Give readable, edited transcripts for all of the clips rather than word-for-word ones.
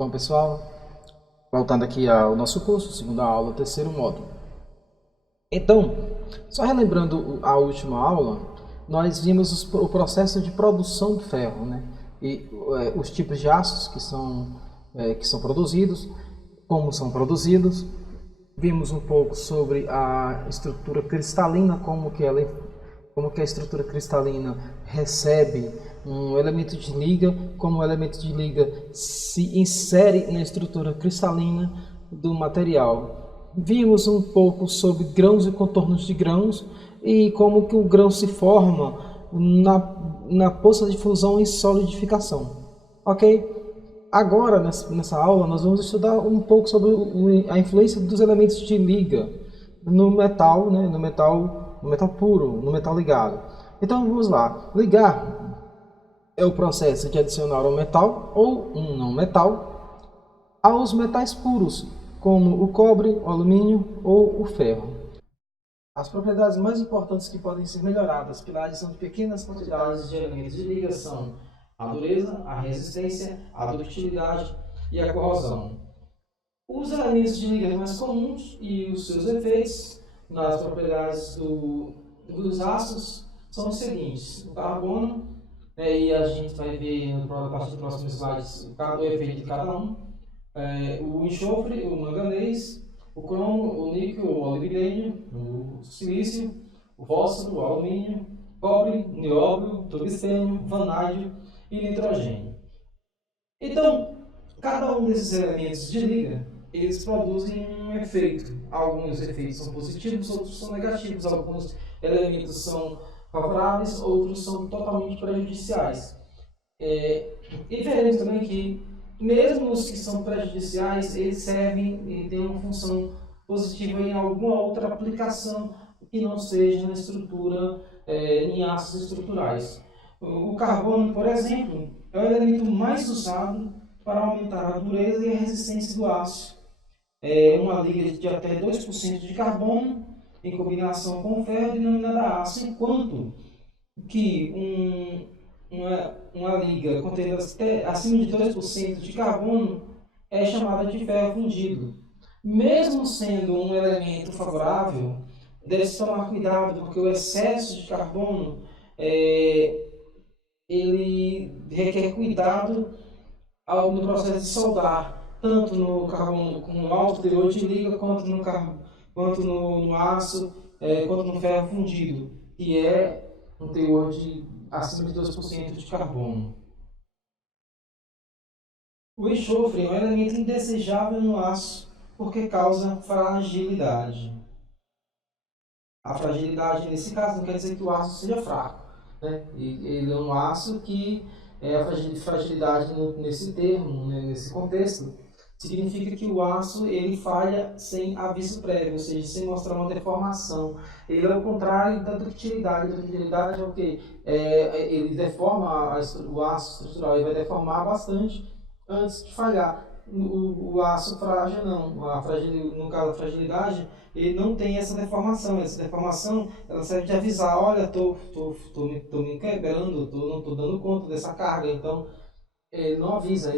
Bom, pessoal, voltando aqui ao nosso curso, segunda aula, terceiro módulo. Então, só relembrando a última aula, nós vimos o processo de produção do ferro, né? E os tipos de aços que são produzidos, como são produzidos. Vimos um pouco sobre a estrutura cristalina, como que a estrutura cristalina recebe um elemento de liga, como o elemento de liga se insere na estrutura cristalina do material. Vimos um pouco sobre grãos e contornos de grãos e como que o grão se forma na poça de fusão e solidificação. Ok? Agora, nessa aula, nós vamos estudar um pouco sobre a influência dos elementos de liga no metal, né, no metal puro, no metal ligado. Então, vamos lá. Ligar é o processo de adicionar um metal ou um não metal aos metais puros, como o cobre, o alumínio ou o ferro. As propriedades mais importantes que podem ser melhoradas pela adição de pequenas quantidades de elementos de liga são a dureza, a resistência, a ductilidade e a corrosão. Os elementos de liga mais comuns e os seus efeitos nas propriedades dos aços são os seguintes: o carbono, e a gente vai ver a partir dos próximos slides o efeito de cada um, o enxofre, o manganês, o cromo, o níquel, o molibdênio, o silício, o fósforo, o alumínio, cobre, nióbio, tungstênio, vanádio e nitrogênio. Então, cada um desses elementos de liga, eles produzem um efeito. Alguns efeitos são positivos, outros são negativos. Alguns elementos são favoráveis, outros são totalmente prejudiciais. E veremos também que, mesmo os que são prejudiciais, eles servem e têm uma função positiva em alguma outra aplicação que não seja na estrutura, em aços estruturais. O carbono, por exemplo, é o elemento mais usado para aumentar a dureza e a resistência do aço. É uma liga de até 2% de carbono em combinação com ferro denominada aço, enquanto que uma liga contendo acima de 2% de carbono é chamada de ferro fundido. Mesmo sendo um elemento favorável, deve-se tomar cuidado porque o excesso de carbono ele requer cuidado no processo de soldar, tanto no carbono com alto teor de liga, quanto no aço, quanto no ferro fundido, que é um teor de acima de 2% de carbono. O enxofre é um elemento indesejável no aço, porque causa fragilidade. A fragilidade, nesse caso, não quer dizer que o aço seja fraco, né? Ele é um aço que a fragilidade nesse termo, né, nesse contexto, significa que o aço ele falha sem aviso prévio, ou seja, sem mostrar uma deformação. Ele é o contrário da ductilidade. A ductilidade é o quê? Ele deforma o aço estrutural, ele vai deformar bastante antes de falhar. O aço frágil não, no caso da fragilidade, ele não tem essa deformação. Essa deformação ela serve de avisar: olha, tô me quebrando, não estou dando conta dessa carga. Então, ele não avisa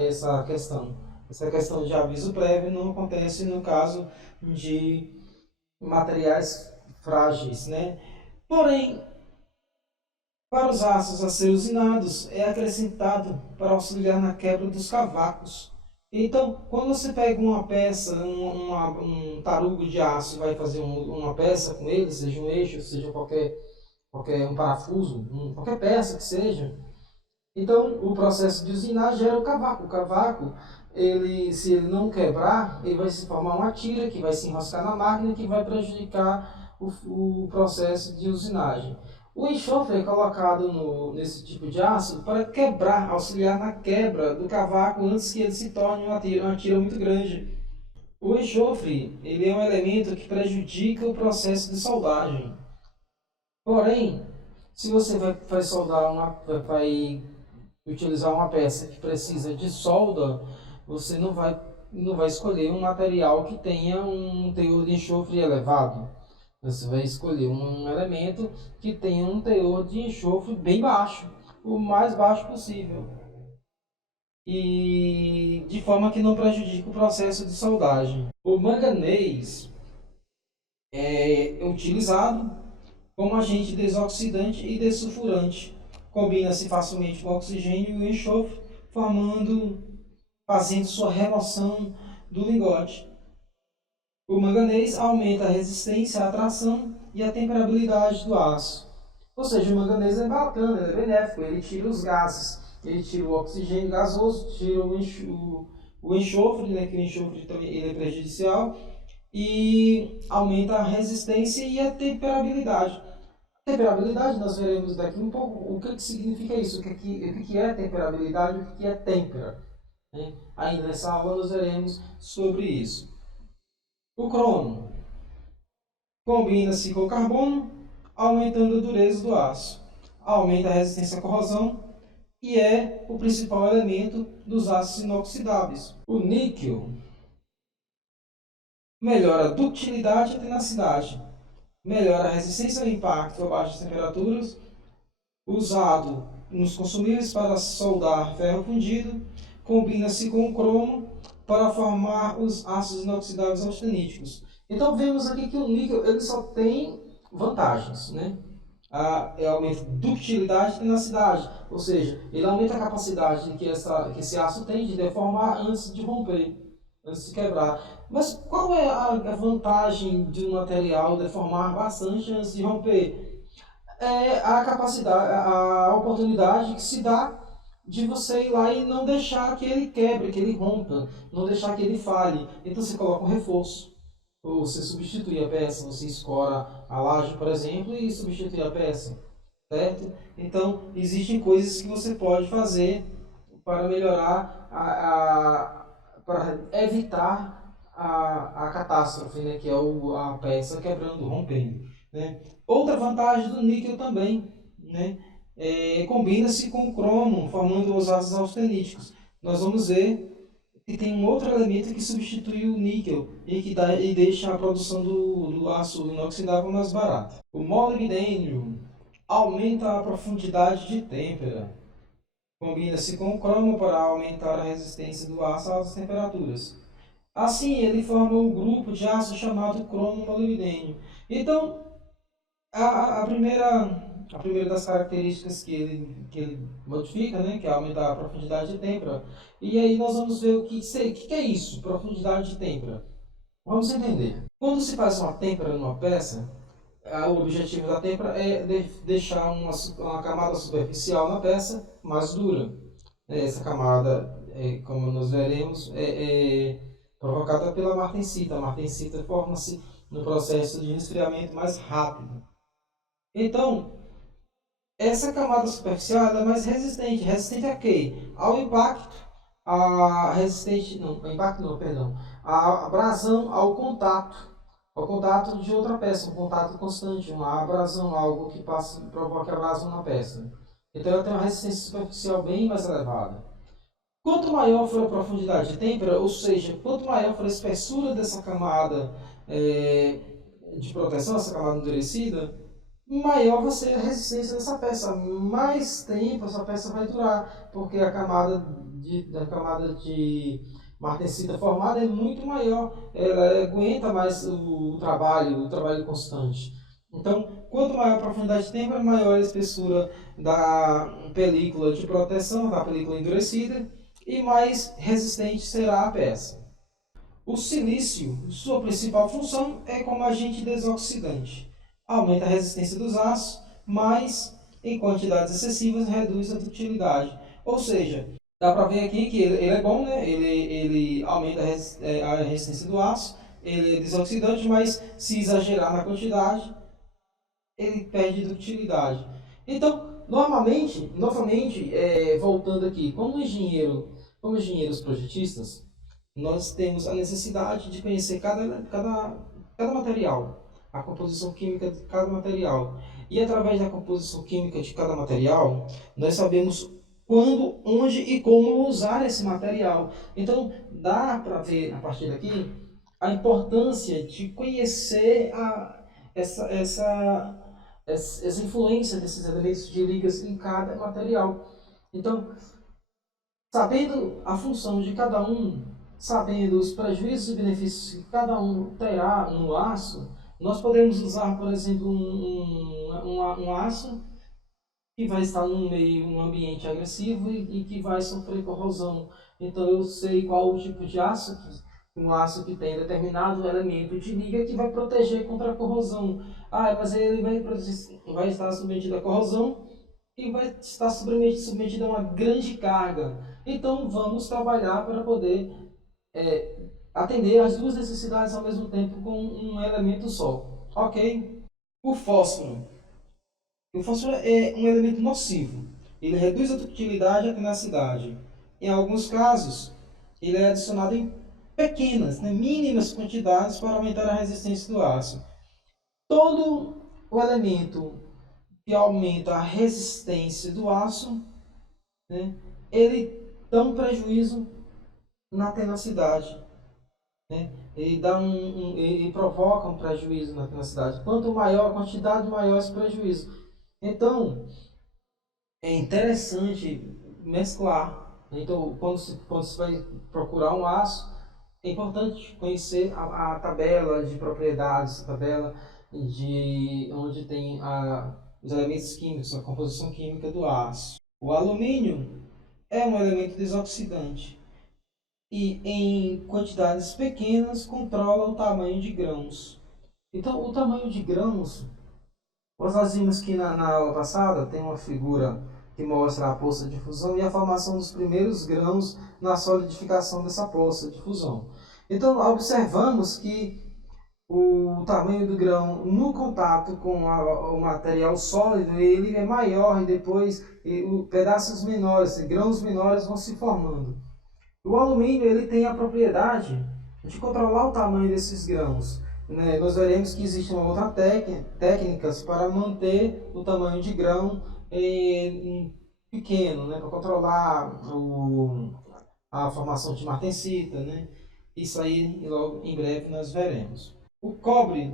essa questão. Essa questão de aviso prévio não acontece no caso de materiais frágeis, né? Porém, para os aços a ser usinados, é acrescentado para auxiliar na quebra dos cavacos. Então, quando você pega uma peça, um tarugo de aço e vai fazer uma peça com ele, seja um eixo, seja qualquer um parafuso, qualquer peça que seja, então o processo de usinar gera o cavaco. O cavaco, se ele não quebrar, ele vai se formar uma tira que vai se enroscar na máquina que vai prejudicar o processo de usinagem. O enxofre é colocado nesse tipo de aço para quebrar, auxiliar na quebra do cavaco antes que ele se torne uma tira muito grande. O enxofre ele é um elemento que prejudica o processo de soldagem. Porém, se você vai soldar vai utilizar uma peça que precisa de solda, você não vai escolher um material que tenha um teor de enxofre elevado. Você vai escolher um elemento que tenha um teor de enxofre bem baixo, o mais baixo possível. e de forma que não prejudique o processo de soldagem. O manganês é utilizado como agente desoxidante e dessulfurante. Combina-se facilmente com o oxigênio e o enxofre, fazendo sua remoção do lingote. O manganês aumenta a resistência à tração e a temperabilidade do aço. Ou seja, o manganês é bacana, ele é benéfico, ele tira os gases, ele tira o oxigênio gasoso, tira o enxofre, né, que o enxofre também ele é prejudicial, e aumenta a resistência e a temperabilidade. Temperabilidade, nós veremos daqui um pouco o que significa isso, o que é temperabilidade e o que é têmpera. Né? Aí nessa aula nós veremos sobre isso. O cromo combina-se com o carbono, aumentando a dureza do aço, aumenta a resistência à corrosão e é o principal elemento dos aços inoxidáveis. O níquel melhora a ductilidade e tenacidade, melhora a resistência ao impacto a baixas temperaturas, usado nos consumíveis para soldar ferro fundido, combina-se com o cromo para formar os ácidos inoxidáveis austeníticos. Então vemos aqui que o níquel ele só tem vantagens, né? Aumenta ductilidade e tenacidade, ou seja, ele aumenta a capacidade que esse aço tem de deformar antes de romper, antes de quebrar. Mas qual é a vantagem de um material deformar bastante antes de romper? É a capacidade, a oportunidade que se dá de você ir lá e não deixar que ele quebre, que ele rompa, não deixar que ele falhe. Então você coloca um reforço, ou você substitui a peça, você escora a laje, por exemplo, e substitui a peça, certo? Então existem coisas que você pode fazer para melhorar, para evitar a catástrofe, né, que é a peça quebrando, rompendo. Né? Outra vantagem do níquel também, né, combina-se com o cromo, formando os ácidos austeníticos. Nós vamos ver que tem um outro elemento que substitui o níquel e deixa a produção do aço inoxidável mais barata. O molibdênio aumenta a profundidade de têmpera. Combina-se com o cromo para aumentar a resistência do aço a altas temperaturas. Assim, ele forma um grupo de ácido chamado cromo-molibdênio. Então, a primeira das características que ele modifica, né, que é aumentar a profundidade de têmpera. E aí nós vamos ver o que é isso, profundidade de têmpera. Vamos entender. Quando se faz uma têmpera numa peça, o objetivo da têmpera é deixar uma camada superficial na peça mais dura. Essa camada, como nós veremos, é provocada pela martensita. A martensita forma-se no processo de resfriamento mais rápido. Então, essa camada superficial é mais resistente. Resistente a quê? Ao impacto, impacto não, perdão, a abrasão, ao contato de outra peça, um contato constante, uma abrasão, algo que provoque abrasão na peça. Então ela tem uma resistência superficial bem mais elevada. Quanto maior for a profundidade de têmpera, ou seja, quanto maior for a espessura dessa camada de proteção, essa camada endurecida, maior vai ser a resistência dessa peça. Mais tempo essa peça vai durar, porque a camada de martensita formada é muito maior, ela aguenta mais o trabalho constante. Então, quanto maior a profundidade de têmpera, maior a espessura da película de proteção, da película endurecida, e mais resistente será a peça. O silício, sua principal função é como agente desoxidante. Aumenta a resistência dos aços, mas em quantidades excessivas reduz a ductilidade. Ou seja, dá para ver aqui que ele é bom, né? Ele aumenta a resistência do aço, ele é desoxidante, mas se exagerar na quantidade, ele perde ductilidade. Então, novamente, voltando aqui, como engenheiros projetistas, nós temos a necessidade de conhecer cada material, a composição química de cada material. E através da composição química de cada material, nós sabemos quando, onde e como usar esse material. Então, dá para ver a partir daqui a importância de conhecer essa influência desses elementos de ligas em cada material. Então, Sabendo a função de cada um, sabendo os prejuízos e benefícios que cada um terá no aço, nós podemos usar, por exemplo, um aço que vai estar num meio, um ambiente agressivo e que vai sofrer corrosão. Então eu sei qual o tipo de aço, um aço que tem determinado elemento de liga que vai proteger contra a corrosão. Ah, mas ele vai estar submetido à corrosão e vai estar submetido a uma grande carga. Então vamos trabalhar para poder atender as duas necessidades ao mesmo tempo com um elemento só. Ok? O fósforo. O fósforo é um elemento nocivo. Ele reduz a ductilidade e a tenacidade. Em alguns casos, ele é adicionado em pequenas, mínimas quantidades para aumentar a resistência do aço. Todo o elemento que aumenta a resistência do aço, ele dá um prejuízo na tenacidade. Ele provoca um prejuízo na tenacidade. Quanto maior a quantidade, maior esse prejuízo. Então, é interessante mesclar. Então, quando se vai procurar um aço, é importante conhecer a tabela de propriedades, a tabela de onde tem os elementos químicos, a composição química do aço. O alumínio é um elemento desoxidante e, em quantidades pequenas, controla o tamanho de grãos. Então, o tamanho de grãos, nós vimos que na aula passada tem uma figura que mostra a poça de fusão e a formação dos primeiros grãos na solidificação dessa poça de fusão. Então, observamos que o tamanho do grão no contato com o material sólido, ele é maior e depois pedaços menores, grãos menores vão se formando. O alumínio ele tem a propriedade de controlar o tamanho desses grãos. Nós veremos que existe uma outra técnicas para manter o tamanho de grão pequeno, para controlar a formação de martensita. Isso aí logo em breve nós veremos. O cobre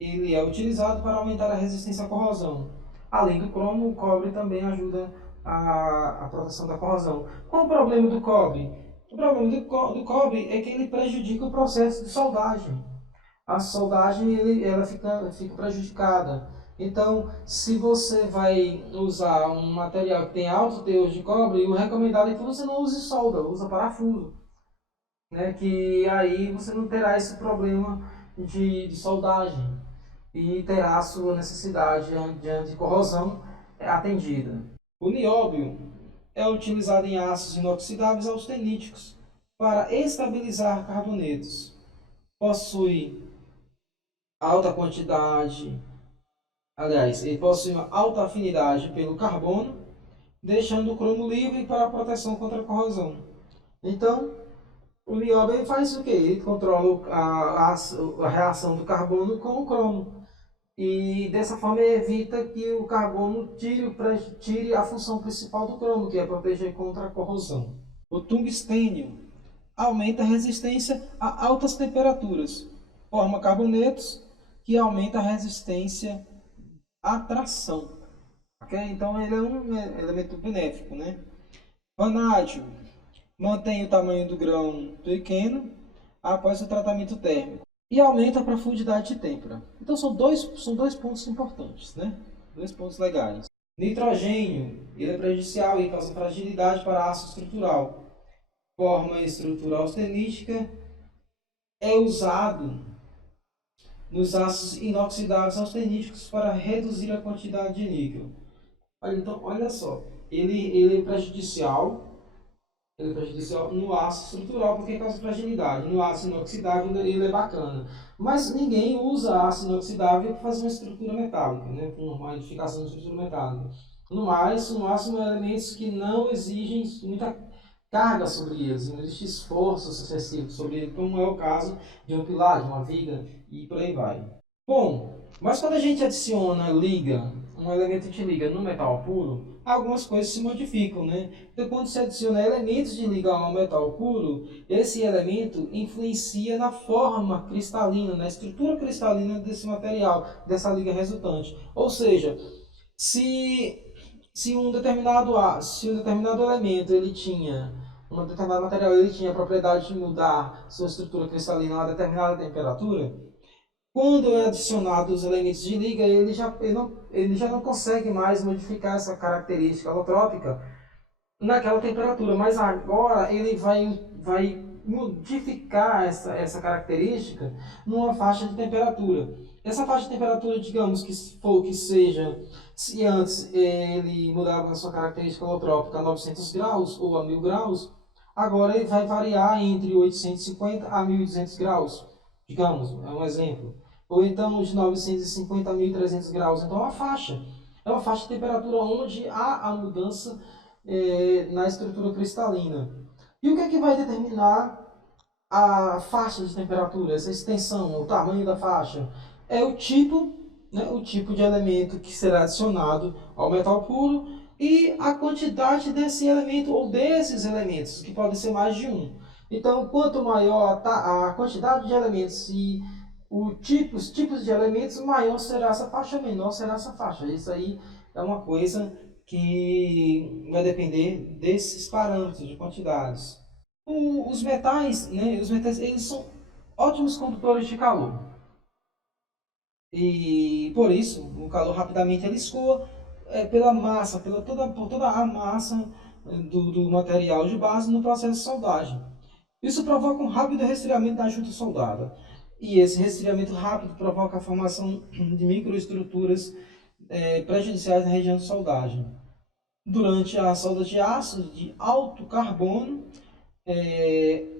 ele é utilizado para aumentar a resistência à corrosão. Além do cromo, o cobre também ajuda a proteção da corrosão. Qual o problema do cobre? O problema do cobre é que ele prejudica o processo de soldagem. A soldagem ela fica prejudicada. Então, se você vai usar um material que tem alto teor de cobre, o recomendado é que você não use solda, use parafuso. Que aí você não terá esse problema de soldagem e terá a sua necessidade de corrosão atendida. O nióbio é utilizado em aços inoxidáveis austeníticos para estabilizar carbonetos. Possui alta quantidade, ele possui uma alta afinidade pelo carbono, deixando o cromo livre para a proteção contra a corrosão. Então, o nióbio faz o quê? Ele controla a reação do carbono com o cromo. E dessa forma evita que o carbono tire a função principal do cromo, que é proteger contra a corrosão. O tungstênio aumenta a resistência a altas temperaturas. Forma carbonetos que aumenta a resistência à tração. Okay? Então ele é um elemento benéfico. Vanádio mantém o tamanho do grão pequeno após o tratamento térmico e aumenta a profundidade de têmpera. Então são dois pontos importantes, Dois pontos legais. Nitrogênio, ele é prejudicial e causa fragilidade para aço estrutural. Forma estrutura austenítica, é usado nos aços inoxidáveis austeníticos para reduzir a quantidade de níquel. Então, olha só, ele é prejudicial no aço estrutural porque causa fragilidade. No aço inoxidável ele é bacana. Mas ninguém usa aço inoxidável para fazer uma estrutura metálica, uma edificação de estrutura metálica. No mais, são elementos que não exigem muita carga sobre eles, não existe esforço excessivo sobre eles, como é o caso de um pilar, de uma viga e por aí vai. Bom, mas quando a gente adiciona liga, um elemento de liga no metal puro, algumas coisas se modificam, Então, quando se adiciona elementos de liga ao metal puro, esse elemento influencia na forma cristalina, na estrutura cristalina desse material, dessa liga resultante. Ou seja, se se um determinado elemento ele tinha, um determinado material ele tinha a propriedade de mudar sua estrutura cristalina a uma determinada temperatura, quando é adicionado os elementos de liga, ele já não consegue mais modificar essa característica alotrópica naquela temperatura, mas agora ele vai modificar essa característica numa faixa de temperatura. Essa faixa de temperatura, digamos que seja, se antes ele mudava a sua característica holotrópica a 900 graus ou a 1000 graus, agora ele vai variar entre 850 a 1200 graus, digamos, é um exemplo. Ou então de 950 a 1300 graus. Então é uma faixa de temperatura onde há a mudança na estrutura cristalina. E o que é que vai determinar a faixa de temperatura, essa extensão, o tamanho da faixa? É o tipo de elemento que será adicionado ao metal puro e a quantidade desse elemento ou desses elementos, que pode ser mais de um. Então, quanto maior a quantidade de elementos e os tipos de elementos, maior será essa faixa, menor será essa faixa. Isso aí é uma coisa que vai depender desses parâmetros de quantidades. Os metais, né, eles são ótimos condutores de calor. E por isso, o calor rapidamente ele escoa pela massa, por toda a massa do material de base no processo de soldagem. Isso provoca um rápido resfriamento da junta soldada. E esse resfriamento rápido provoca a formação de microestruturas prejudiciais na região de soldagem. Durante a solda de aço de alto carbono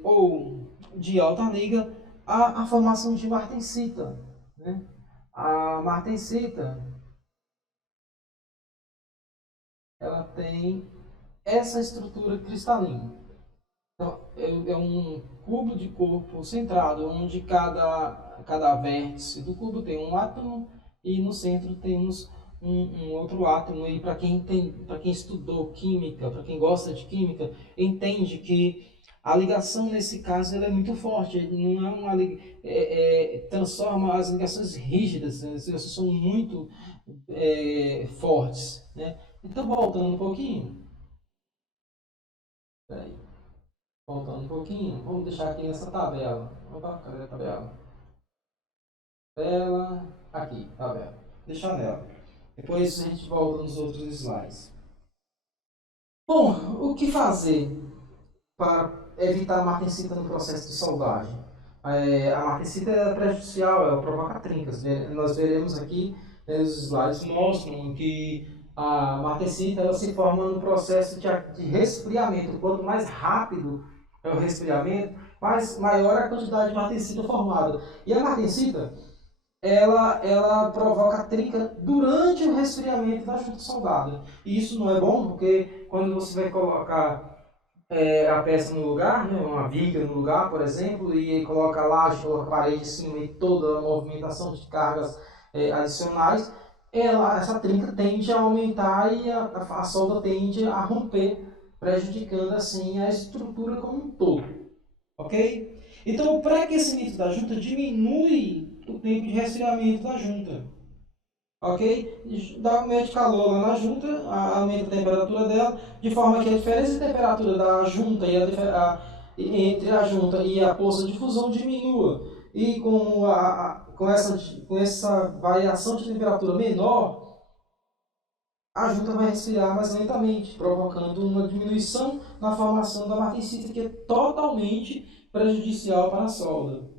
ou de alta liga, há a formação de martensita. Né? A martensita ela tem essa estrutura cristalina. Então, é um cubo de corpo centrado, onde cada vértice do cubo tem um átomo e no centro temos um outro átomo. E para quem estudou química, para quem gosta de química, entende que a ligação nesse caso ela é muito forte. Ele não é uma transforma as ligações rígidas, né? As ligações são muito fortes, né? Então voltando um pouquinho, peraí. Voltando um pouquinho, vamos deixar aqui nessa tabela. Opa, cadê a tabela? Tabela, aqui, tabela. Deixar nela. Depois a gente volta nos outros slides. Bom, o que fazer para evitar a martensita no processo de soldagem? A martensita é prejudicial, ela provoca trincas. Nós veremos aqui, os slides mostram que a martensita ela se forma no processo de resfriamento. Quanto mais rápido é o resfriamento, maior a quantidade de martensita formada. E a martensita, ela provoca trinca durante o resfriamento da junta soldada. E isso não é bom, porque quando você vai colocar a peça no lugar, né, uma viga no lugar, por exemplo, e coloca a laje, coloca a parede em cima e toda a movimentação de cargas adicionais, essa trinca tende a aumentar e a solda tende a romper, prejudicando assim a estrutura como um todo. Ok? Então o pré-aquecimento da junta diminui o tempo de resfriamento da junta. Ok? Dá um aumento de calor lá na junta, aumenta a temperatura dela, de forma que a diferença de temperatura da junta entre a junta e a poça de fusão diminua. E com essa variação de temperatura menor, a junta vai resfriar mais lentamente, provocando uma diminuição na formação da martensita, que é totalmente prejudicial para a solda.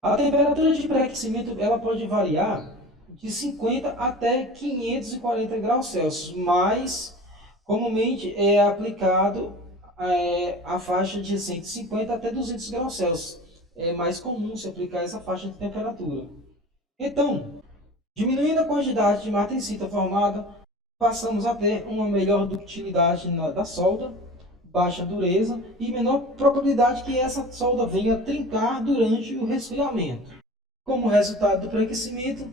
A temperatura de pré-aquecimento ela pode variar de 50 até 540 graus Celsius, mas comumente é aplicado a faixa de 150 até 200 graus Celsius. É mais comum se aplicar essa faixa de temperatura. Então, diminuindo a quantidade de martensita formada, passamos a ter uma melhor ductilidade da solda, baixa dureza e menor probabilidade que essa solda venha a trincar durante o resfriamento. Como resultado do pré-aquecimento,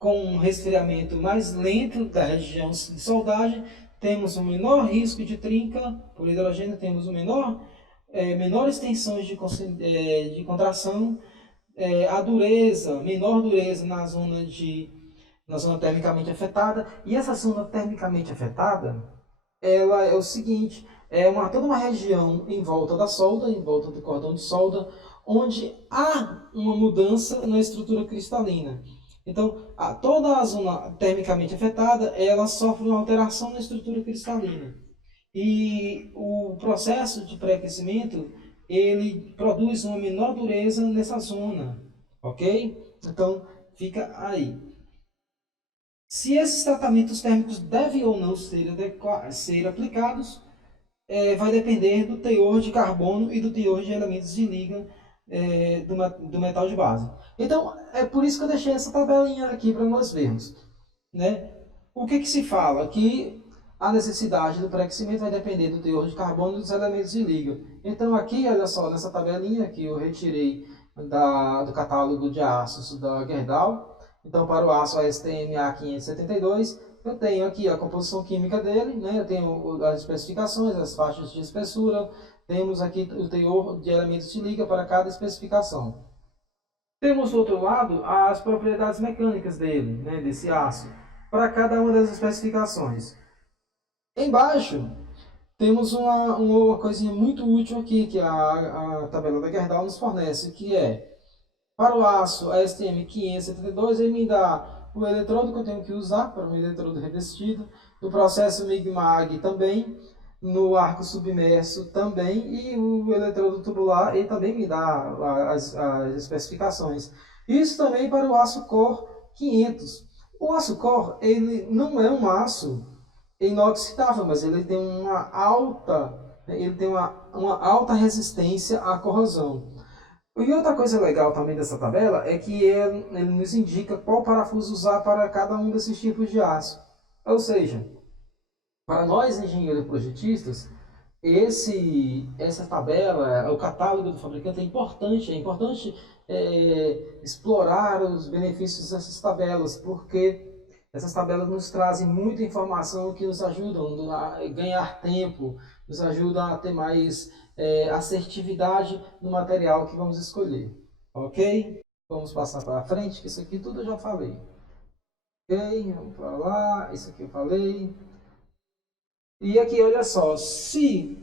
com um resfriamento mais lento da região de soldagem, temos um menor risco de trinca por hidrogênio, temos menor extensões de contração, a dureza, menor dureza na zona termicamente afetada. E essa zona termicamente afetada, ela é o seguinte, toda uma região em volta da solda, em volta do cordão de solda, onde há uma mudança na estrutura cristalina. Então, toda a zona termicamente afetada, ela sofre uma alteração na estrutura cristalina. E o processo de pré-aquecimento, ele produz uma menor dureza nessa zona, ok? Então, fica aí. Se esses tratamentos térmicos devem ou não ser aplicados, vai depender do teor de carbono e do teor de elementos de liga do metal de base. Então, é por isso que eu deixei essa tabelinha aqui para nós vermos. Né? O que se fala? Que a necessidade do pré-aquecimento vai depender do teor de carbono e dos elementos de liga. Então, aqui, olha só, nessa tabelinha que eu retirei do catálogo de aços da Gerdau. Então, para o aço ASTM A572, eu tenho aqui a composição química dele, né? Eu tenho as especificações, as faixas de espessura, temos aqui o teor de elementos de liga para cada especificação. Temos do outro lado as propriedades mecânicas dele, né, desse aço, para cada uma das especificações. Embaixo temos uma coisinha muito útil aqui que a tabela da Gerdau nos fornece, que é para o aço ASTM 572, ele me dá o eletrodo que eu tenho que usar para o eletrodo revestido, no processo MIG-MAG também, no arco submerso também, e o eletrodo tubular ele também me dá as especificações. Isso também para o aço Cor 500. O aço Cor ele não é um aço inoxidável, mas ele tem uma alta resistência à corrosão. E outra coisa legal também dessa tabela é que ele nos indica qual parafuso usar para cada um desses tipos de aço. Ou seja, para nós engenheiros projetistas, essa tabela, o catálogo do fabricante é importante explorar os benefícios dessas tabelas, porque essas tabelas nos trazem muita informação que nos ajudam a ganhar tempo, nos ajudam a ter mais assertividade no material que vamos escolher. Ok? Vamos passar para frente, que isso aqui tudo eu já falei. Ok? Vamos para lá, isso aqui eu falei. E aqui, olha só, se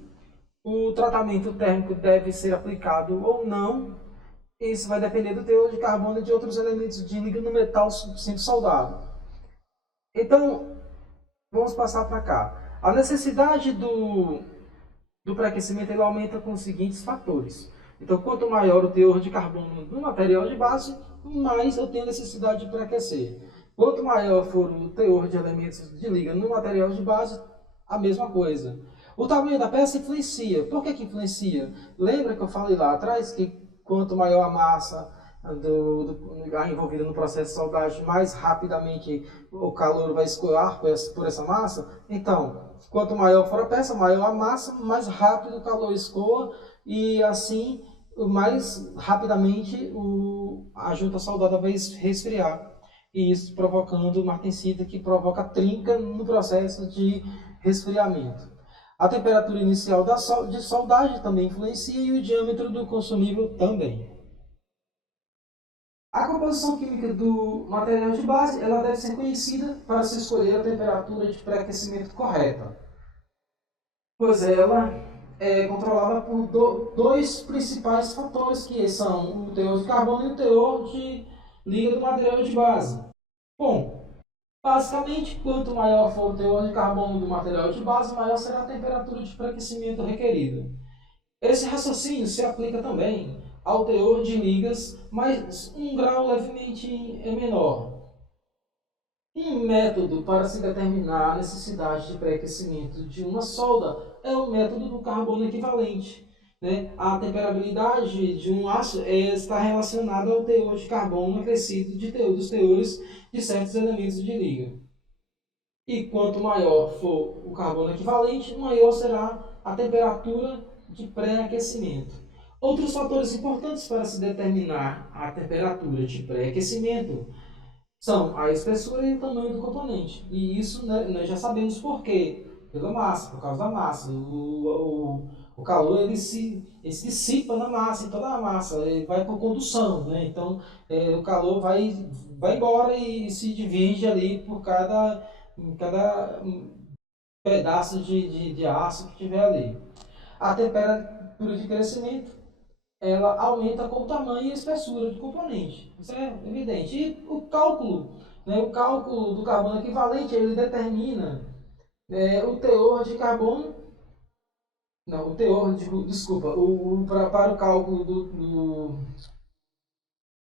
o tratamento térmico deve ser aplicado ou não, isso vai depender do teor de carbono e de outros elementos de liga no metal sempre soldado. Então, vamos passar para cá. A necessidade do pré-aquecimento ele aumenta com os seguintes fatores. Então, quanto maior o teor de carbono no material de base, mais eu tenho necessidade de pré-aquecer. Quanto maior for o teor de elementos de liga no material de base, a mesma coisa. O tamanho da peça influencia. Por que influencia? Lembra que eu falei lá atrás que quanto maior a massa envolvida no processo de soldagem, mais rapidamente o calor vai escoar por essa massa? Então, quanto maior for a peça, maior a massa, mais rápido o calor escoa e assim mais rapidamente a junta soldada vai resfriar. E isso provocando martensita que provoca trinca no processo de resfriamento. A temperatura inicial de soldagem também influencia e o diâmetro do consumível também. A composição química do material de base ela deve ser conhecida para se escolher a temperatura de pré-aquecimento correta, pois ela é controlada por dois principais fatores, que são o teor de carbono e o teor de liga do material de base. Bom, basicamente, quanto maior for o teor de carbono do material de base, maior será a temperatura de pré-aquecimento requerida. Esse raciocínio se aplica também ao teor de ligas, mas um grau levemente menor. Um método para se determinar a necessidade de pré-aquecimento de uma solda é o método do carbono equivalente. Né? A temperabilidade de um aço está relacionada ao teor de carbono acrescido dos teores de certos elementos de liga. E quanto maior for o carbono equivalente, maior será a temperatura de pré-aquecimento. Outros fatores importantes para se determinar a temperatura de pré-aquecimento são a espessura e o tamanho do componente. E isso, né, nós já sabemos por quê. Pela massa, por causa da massa. O O calor ele se dissipa na massa, em toda a massa, ele vai por condução, né? Então o calor vai embora e se divide ali por cada pedaço de aço que tiver ali. A temperatura de crescimento ela aumenta com o tamanho e a espessura do componente. Isso é evidente. E o cálculo, né, o cálculo do carbono equivalente, ele determina o teor de carbono, não, o teor, desculpa, para o cálculo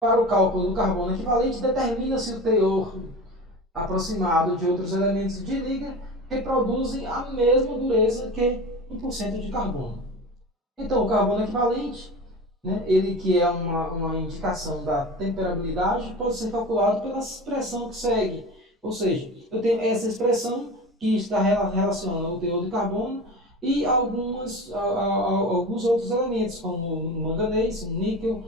para o cálculo do carbono equivalente, determina-se o teor aproximado de outros elementos de liga que produzem a mesma dureza que 1% de carbono. Então, o carbono equivalente, né, ele que é uma indicação da temperabilidade, pode ser calculado pela expressão que segue. Ou seja, eu tenho essa expressão que está relacionando o teor de carbono e alguns outros elementos, como manganês, níquel,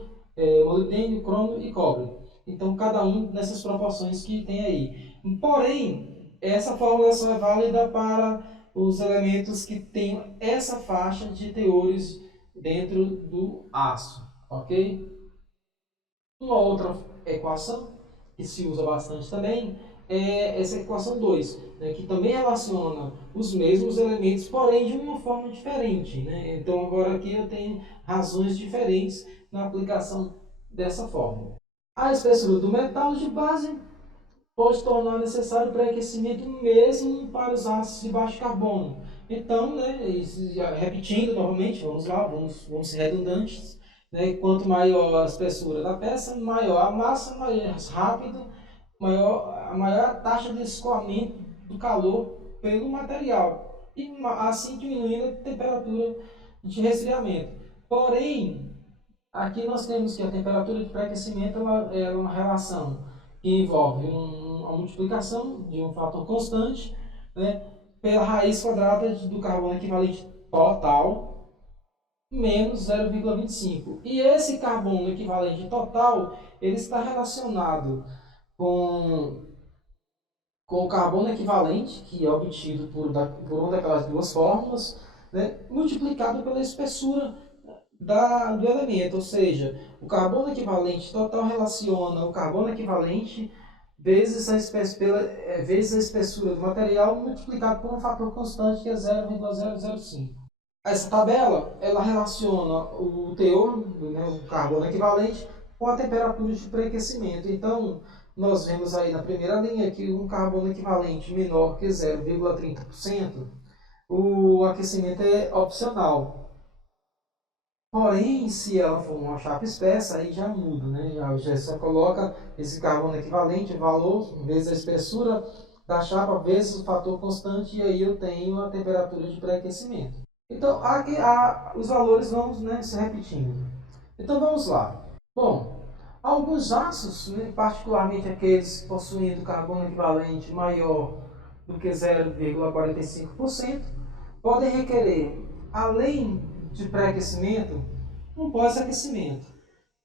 molibdênio, cromo e cobre. Então, cada um nessas proporções que tem aí. Porém, essa fórmula só é válida para os elementos que têm essa faixa de teores dentro do aço, ok? Uma outra equação que se usa bastante também é essa equação 2, né, que também relaciona os mesmos elementos, porém de uma forma diferente, né? Então agora aqui eu tenho razões diferentes na aplicação dessa fórmula. A espessura do metal de base pode tornar necessário pré-aquecimento mesmo para os ácidos de baixo carbono. Então, né, repetindo novamente, vamos lá, vamos ser redundantes. Né, quanto maior a espessura da peça, maior a massa, mais rápido, maior a taxa de escoamento do calor pelo material. E assim diminuindo a temperatura de resfriamento. Porém, aqui nós temos que a temperatura de pré-aquecimento é uma relação que envolve a multiplicação de um fator constante, né, pela raiz quadrada do carbono equivalente total menos 0,25. E esse carbono equivalente total ele está relacionado com, com o carbono equivalente, que é obtido por uma daquelas duas fórmulas, né, multiplicado pela espessura do elemento, ou seja, o carbono equivalente total relaciona o carbono equivalente vezes vezes a espessura do material multiplicado por um fator constante que é 0,005. Essa tabela ela relaciona o teor, né, o carbono equivalente, com a temperatura de pré-aquecimento. Então, nós vemos aí na primeira linha que um carbono equivalente menor que 0,30%, o aquecimento é opcional. Porém, se ela for uma chapa espessa, aí já muda, né? Já só coloca esse carbono equivalente, valor, vezes a espessura da chapa, vezes o fator constante, e aí eu tenho a temperatura de pré-aquecimento. Então, aqui, os valores vão, né, se repetindo. Então, vamos lá. Bom, alguns aços, né, particularmente aqueles possuindo carbono equivalente maior do que 0,45%, podem requerer, além de pré-aquecimento, um pós-aquecimento.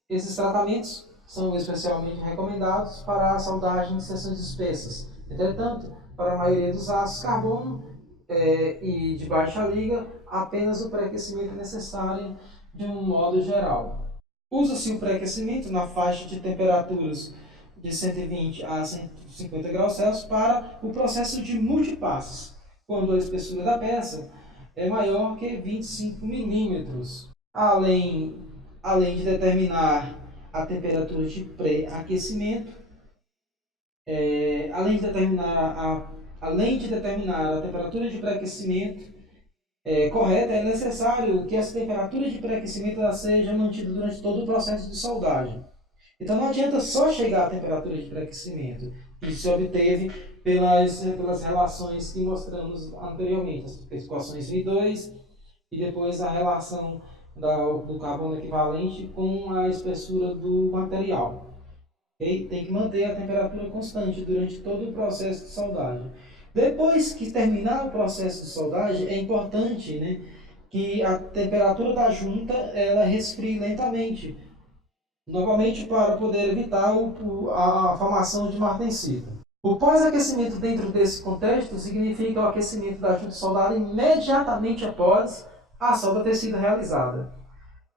Esses tratamentos são especialmente recomendados para a soldagem de seções espessas. Entretanto, para a maioria dos ácidos carbono e de baixa liga, apenas o pré-aquecimento é necessário de um modo geral. Usa-se o pré-aquecimento na faixa de temperaturas de 120 a 150 graus Celsius para o processo de multipasses, quando a espessura da peça é maior que 25 milímetros. Além de determinar a temperatura de pré-aquecimento, além de determinar a temperatura de pré-aquecimento correta, é necessário que essa temperatura de pré-aquecimento seja mantida durante todo o processo de soldagem. Então não adianta só chegar à temperatura de pré-aquecimento. Isso se obteve pelas relações que mostramos anteriormente, as equações V2 e depois a relação do carbono equivalente com a espessura do material. Okay? Tem que manter a temperatura constante durante todo o processo de soldagem. Depois que terminar o processo de soldagem, é importante, né, que a temperatura da junta ela resfrie lentamente, novamente para poder evitar a formação de martensita. O pós-aquecimento dentro desse contexto significa o aquecimento da junta soldada imediatamente após a solda ter sido realizada.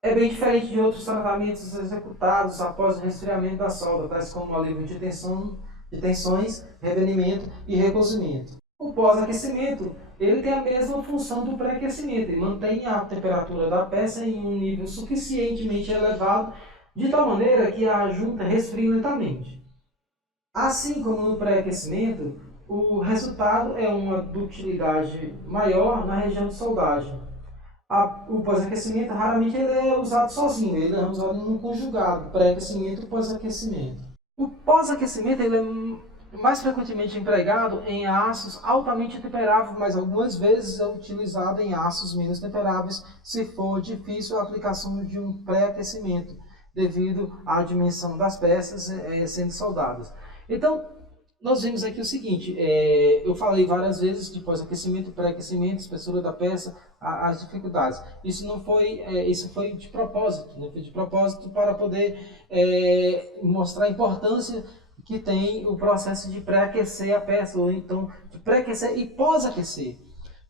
É bem diferente de outros tratamentos executados após o resfriamento da solda, tais como alívio de tensões, revenimento e recozimento. O pós-aquecimento, ele tem a mesma função do pré-aquecimento, ele mantém a temperatura da peça em um nível suficientemente elevado, de tal maneira que a junta resfrie lentamente. Assim como no pré-aquecimento, o resultado é uma ductilidade maior na região de soldagem. O pós-aquecimento raramente ele é usado sozinho, ele é usado em um conjugado, pré-aquecimento e pós-aquecimento. O pós-aquecimento ele é mais frequentemente empregado em aços altamente temperáveis, mas algumas vezes é utilizado em aços menos temperáveis se for difícil a aplicação de um pré-aquecimento, devido à dimensão das peças sendo soldadas. Então, nós vimos aqui o seguinte, eu falei várias vezes de pós-aquecimento, pré-aquecimento, espessura da peça, as dificuldades. Isso não foi, isso foi de propósito, né? Foi de propósito para poder mostrar a importância que tem o processo de pré-aquecer a peça, ou então de pré-aquecer e pós-aquecer.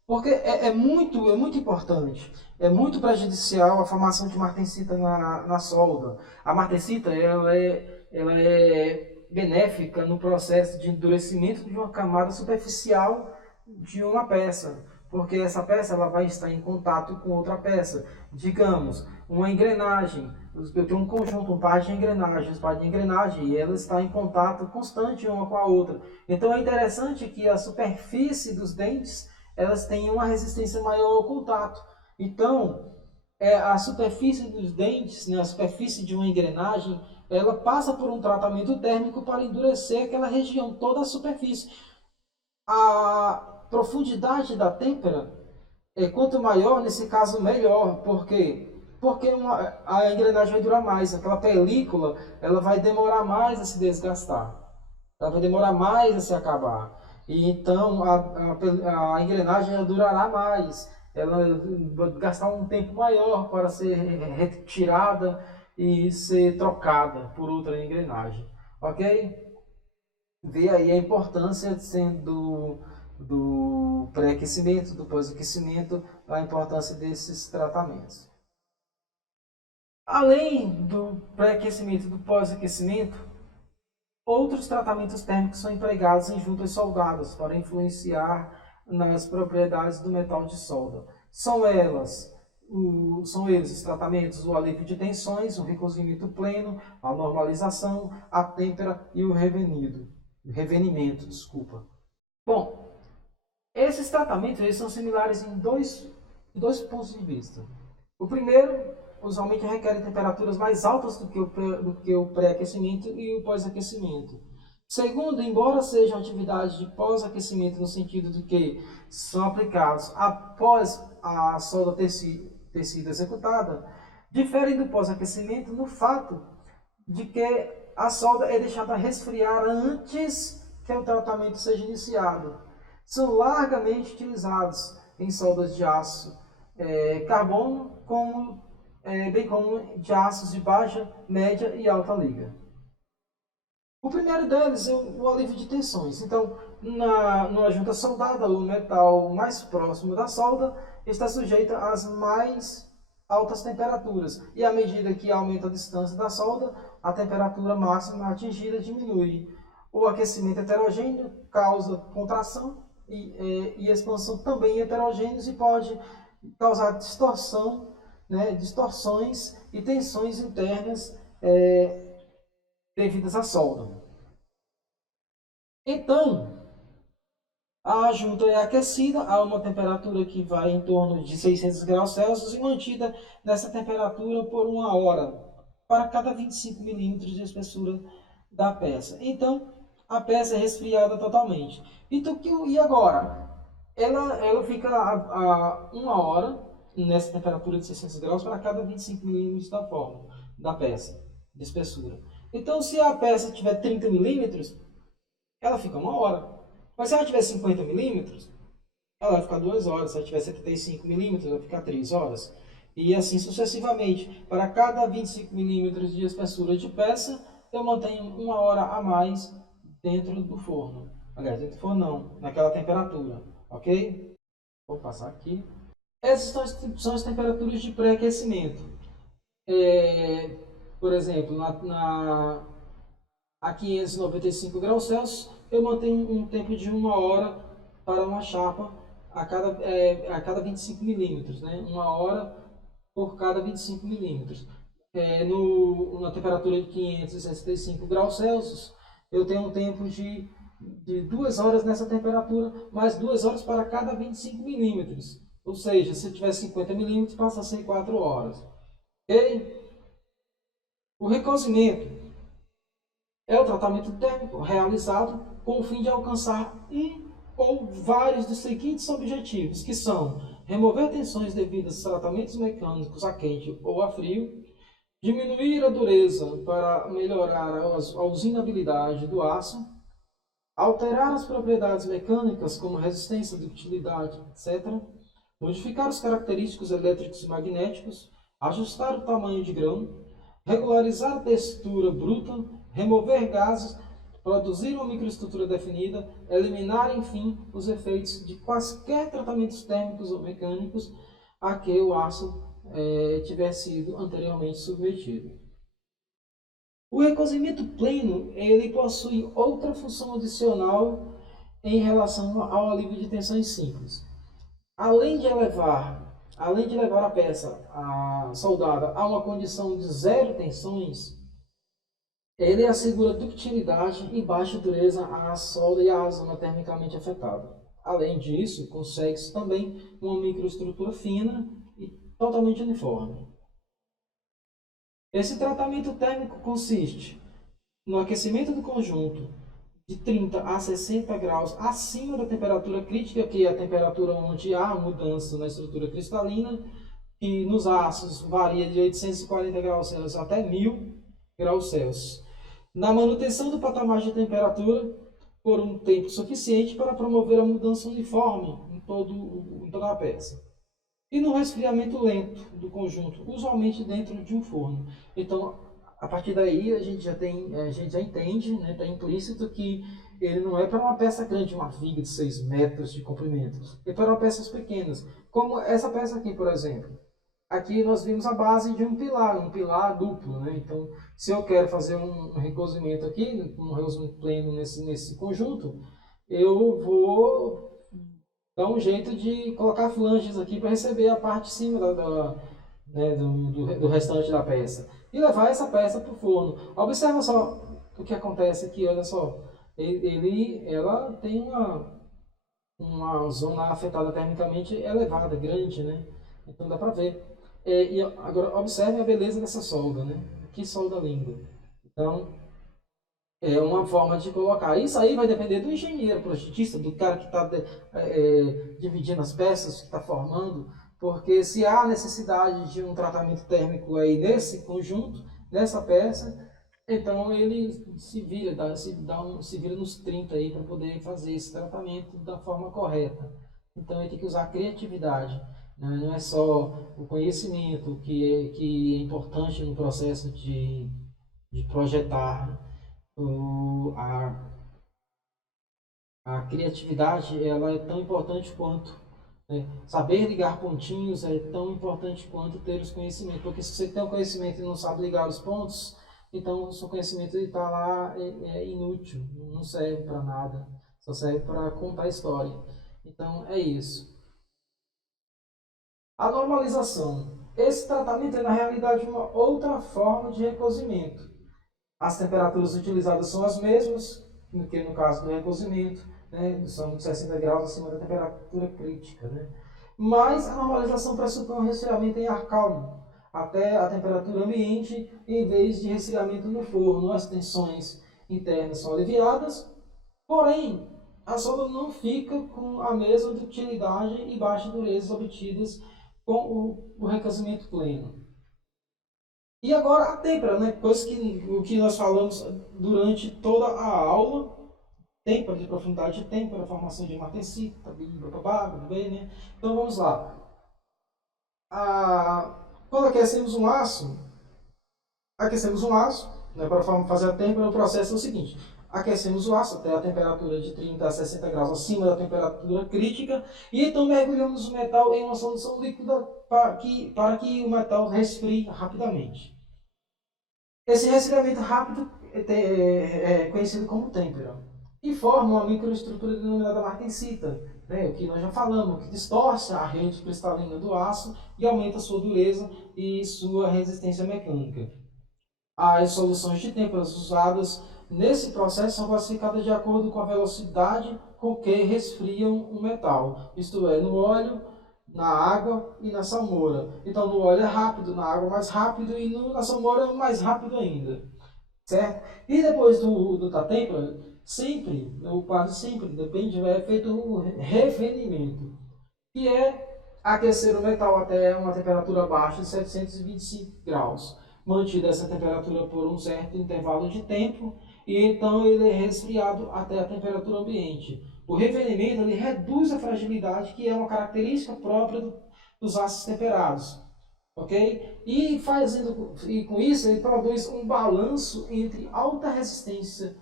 Porque é muito importante, é muito prejudicial a formação de martensita na solda. A martensita, ela é benéfica no processo de endurecimento de uma camada superficial de uma peça, porque essa peça ela vai estar em contato com outra peça. Digamos, uma engrenagem, eu tenho um conjunto, um par de engrenagem, e ela está em contato constante uma com a outra. Então é interessante que a superfície dos dentes elas tenham uma resistência maior ao contato. Então, a superfície dos dentes, né, a superfície de uma engrenagem, ela passa por um tratamento térmico para endurecer aquela região, toda a superfície. A profundidade da têmpera quanto maior, nesse caso, melhor. Por quê? Porque a engrenagem vai durar mais, aquela película ela vai demorar mais a se desgastar, ela vai demorar mais a se acabar. E então a engrenagem ela durará mais, ela vai gastar um tempo maior para ser retirada e ser trocada por outra engrenagem, ok? Vê aí a importância sendo do pré-aquecimento, do pós-aquecimento, a importância desses tratamentos. Além do pré-aquecimento e do pós-aquecimento, outros tratamentos térmicos são empregados em juntas soldadas para influenciar nas propriedades do metal de solda. São eles os tratamentos, o alívio de tensões, o recozimento pleno, a normalização, a têmpera e o revenimento. Bom, esses tratamentos eles são similares em dois pontos de vista. O primeiro, usualmente requerem temperaturas mais altas do que o pré-aquecimento e o pós-aquecimento. Segundo, embora sejam atividades de pós-aquecimento no sentido de que são aplicados após a solda ter sido executada, diferem do pós-aquecimento no fato de que a solda é deixada resfriar antes que o tratamento seja iniciado. São largamente utilizados em soldas de aço carbono, bem como de aços de baixa, média e alta liga. O primeiro deles é o alívio de tensões. Então, numa junta soldada, o metal mais próximo da solda está sujeito às mais altas temperaturas. E à medida que aumenta a distância da solda, a temperatura máxima atingida diminui. O aquecimento heterogêneo causa contração e expansão também heterogêneos e pode causar distorções e tensões internas devidas à solda. Então, a junta é aquecida a uma temperatura que vai em torno de 600 graus Celsius e mantida nessa temperatura por 1 hora, para cada 25 milímetros de espessura da peça. Então, a peça é resfriada totalmente. Então, e agora? Ela fica a 1 hora nessa temperatura de 600 graus para cada 25 milímetros da peça, de espessura. Então, se a peça tiver 30 milímetros, ela fica 1 hora. Mas se ela tiver 50 milímetros, ela vai ficar 2 horas. Se ela tiver 75 milímetros, vai ficar 3 horas. E assim sucessivamente. Para cada 25 milímetros de espessura de peça, eu mantenho 1 hora a mais dentro do forno. Aliás, dentro do forno não, naquela temperatura. Ok? Vou passar aqui. Essas são as temperaturas de pré-aquecimento. Por exemplo, a 595 graus Celsius, eu mantenho um tempo de 1 hora para uma chapa a cada 25 milímetros, né? 1 hora por cada 25 milímetros. Na temperatura de 565 graus Celsius, eu tenho um tempo de 2 horas nessa temperatura, mais 2 horas para cada 25 milímetros. Ou seja, se eu tiver 50 milímetros, passa a ser 4 horas. Ok? O recozimento é o tratamento térmico realizado com o fim de alcançar um ou vários dos seguintes objetivos, que são remover tensões devidas a tratamentos mecânicos a quente ou a frio, diminuir a dureza para melhorar a usinabilidade do aço, alterar as propriedades mecânicas como resistência, ductilidade, etc., modificar os característicos elétricos e magnéticos, ajustar o tamanho de grão, regularizar a textura bruta, remover gases, produzir uma microestrutura definida, eliminar, enfim, os efeitos de quaisquer tratamentos térmicos ou mecânicos a que o aço tiver sido anteriormente submetido. O recozimento pleno, ele possui outra função adicional em relação ao alívio de tensões simples. Além de levar a peça soldada a uma condição de zero tensões, ele assegura ductilidade e baixa dureza à solda e à zona termicamente afetada. Além disso, consegue-se também uma microestrutura fina e totalmente uniforme. Esse tratamento térmico consiste no aquecimento do conjunto de 30 a 60 graus acima da temperatura crítica, que é a temperatura onde há mudança na estrutura cristalina, que nos ácidos varia de 840 graus Celsius até 1000 graus Celsius. Na manutenção do patamar de temperatura por um tempo suficiente para promover a mudança uniforme em toda a peça. E no resfriamento lento do conjunto, usualmente dentro de um forno. Então, a partir daí, a gente já entende, né, está implícito que ele não é para uma peça grande, uma viga de 6 metros de comprimento. É para peças pequenas, como essa peça aqui, por exemplo. Aqui nós vimos a base de um pilar duplo, né? Então, se eu quero fazer um recozimento aqui, um recozimento pleno nesse conjunto, eu vou dar um jeito de colocar flanges aqui para receber a parte de cima né, do restante da peça. E levar essa peça para o forno. Observa só o que acontece aqui, olha só. Ela tem uma zona afetada termicamente elevada, grande, né? Então dá para ver. E agora observe a beleza dessa solda, né? Que solda linda. Então, é uma forma de colocar. Isso aí vai depender do engenheiro, projetista, do cara que está dividindo as peças, que está formando, porque se há necessidade de um tratamento térmico aí nesse conjunto, nessa peça, então ele se vira, se vira nos 30 aí para poder fazer esse tratamento da forma correta. Então ele tem que usar a criatividade, né? Não é só o conhecimento que é importante no processo de projetar. O, a criatividade ela é tão importante quanto, né? Saber ligar pontinhos é tão importante quanto ter os conhecimentos, porque se você tem o conhecimento e não sabe ligar os pontos, então o seu conhecimento está lá é inútil, não serve para nada, só serve para contar a história. Então é isso. A normalização. Esse tratamento é na realidade uma outra forma de recozimento. As temperaturas utilizadas são as mesmas, que no caso do recozimento, né, são de 60 graus acima da temperatura crítica. Né? Mas a normalização pressupõe um resfriamento em ar calmo, até a temperatura ambiente, em vez de resfriamento no forno. As tensões internas são aliviadas, porém, a solda não fica com a mesma ductilidade e baixa dureza obtidas com o recozimento pleno. E agora a têmpera, né? Coisa o que nós falamos durante toda a aula, têmpera de profundidade de têmpera, formação de martensita, né? Então vamos lá. Quando aquecemos um aço, né, para fazer a têmpera, o processo é o seguinte. aquecemos o aço até a temperatura de 30 a 60 graus acima da temperatura crítica e então mergulhamos o metal em uma solução líquida para que o metal resfrie rapidamente. Esse resfriamento rápido é conhecido como têmpera e forma uma microestrutura denominada martensita, né, o que nós já falamos, que distorce a rede cristalina do aço e aumenta sua dureza e sua resistência mecânica. As soluções de têmperas usadas nesse processo são classificadas de acordo com a velocidade com que resfriam o metal, isto é, no óleo, na água e na salmoura. Então, no óleo é rápido, na água mais rápido e na salmoura é mais rápido ainda, certo? E depois da têmpera, sempre, ou quase sempre, depende, é feito o refinamento, que é aquecer o metal até uma temperatura baixa de 725 graus. Mantida essa temperatura por um certo intervalo de tempo, e então ele é resfriado até a temperatura ambiente. O refinamento ele reduz a fragilidade, que é uma característica própria dos aços temperados. Ok? E com isso ele produz um balanço entre alta resistência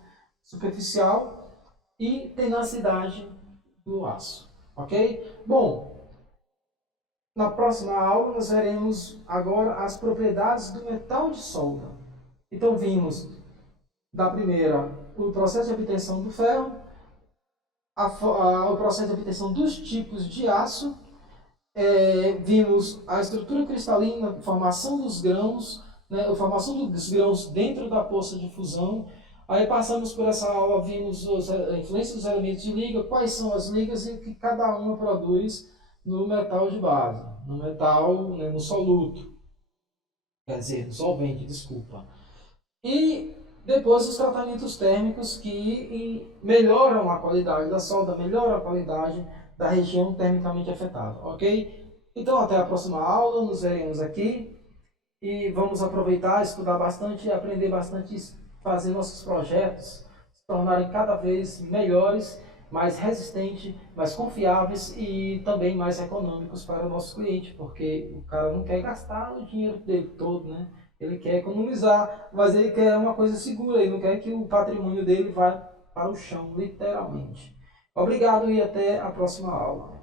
superficial e tenacidade do aço. Ok? Bom, na próxima aula nós veremos agora as propriedades do metal de solda. Então vimos da primeira o processo de obtenção do ferro, o processo de obtenção dos tipos de aço, vimos a estrutura cristalina, formação dos grãos, né, a formação dos grãos dentro da poça de fusão. Aí passamos por essa aula, vimos a influência dos elementos de liga, quais são as ligas e o que cada uma produz no metal de base, no metal, né, no soluto, quer dizer, no solvente, desculpa. E depois os tratamentos térmicos que melhoram a qualidade da solda, melhoram a qualidade da região termicamente afetada, ok? Então até a próxima aula, nos veremos aqui e vamos aproveitar, estudar bastante e aprender bastante, fazer nossos projetos se tornarem cada vez melhores, mais resistentes, mais confiáveis e também mais econômicos para o nosso cliente, porque o cara não quer gastar o dinheiro dele todo, né? Ele quer economizar, mas ele quer uma coisa segura, ele não quer que o patrimônio dele vá para o chão, literalmente. Obrigado e até a próxima aula.